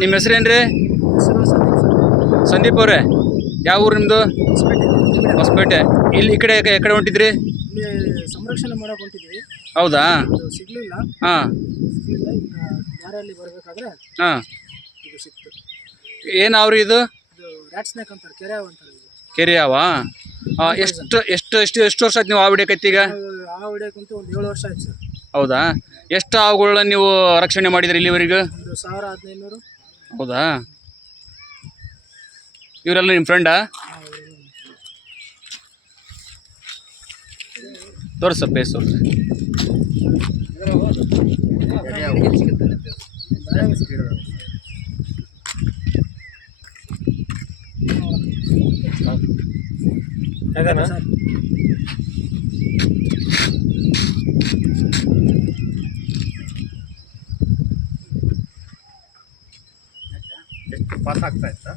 ನಿಮ್ಮ ಹೆಸರೇನ್ರಿ? ಹೆಸರು ಸಂದೀಪ್ ಸರ್. ಸಂದೀಪ್ ಅವರೇ, ಯಾವ ಊರು ನಿಮ್ಮದು? ಹೊಸಪೇಟೆ. ಹೊಸಪೇಟೆ. ಇಲ್ಲಿ ಈ ಕಡೆ ಹೊಂಟಿದ್ರಿ? ಇಲ್ಲಿ ಸಂರಕ್ಷಣೆ ಮಾಡೋಕೆ ಹೊಂಟಿದ್ವಿ. ಹೌದಾ? ಅದು ಸಿಗಲಿಲ್ಲ. ಹಾಂ ಸಿಗಲಿಲ್ಲ. ಈಗ ದಾರಿಯಲ್ಲಿ ಬರಬೇಕಾದ್ರೆ ಹಾಂ. ಇದು ಸಿಕ್ತು. ಏನು ಅವ್ರಿ ಇದು? ಇದು ರ್ಯಾಟ್ ಸ್ನೇಕ್ ಅಂತಾರೆ, ಕೆರೆ ಹಾವು ಅಂತಾರೆ. ಕೆರೆಯಾವ? ಎಷ್ಟು ಎಷ್ಟು ಎಷ್ಟು ಎಷ್ಟು ವರ್ಷ ಆಯ್ತು ನೀವು ಹಾವು ಹಿಡಿಯಕತ್ತಿ ಈಗ? ಹಾವು ಹಿಡಿಯೋಕ್ಕಂತೂ ಒಂದು 7 ವರ್ಷ ಆಯ್ತು ಸರ್. ಹೌದಾ? ಎಷ್ಟು ಹಾವುಗಳನ್ನ ನೀವು ರಕ್ಷಣೆ ಮಾಡಿದ್ರಿ ಇಲ್ಲಿವರೆಗೂ? ಒಂದು 1000-1500. ಹೌದಾ? ಇವರೆಲ್ಲ ನಿಮ್ಮ ಫ್ರೆಂಡಾ? ತೋರಿಸಪ್ಪ ಹೆಸರು. ಎಷ್ಟು ಪಾಸ್ ಆಗ್ತಾ ಇತ್ತಾ?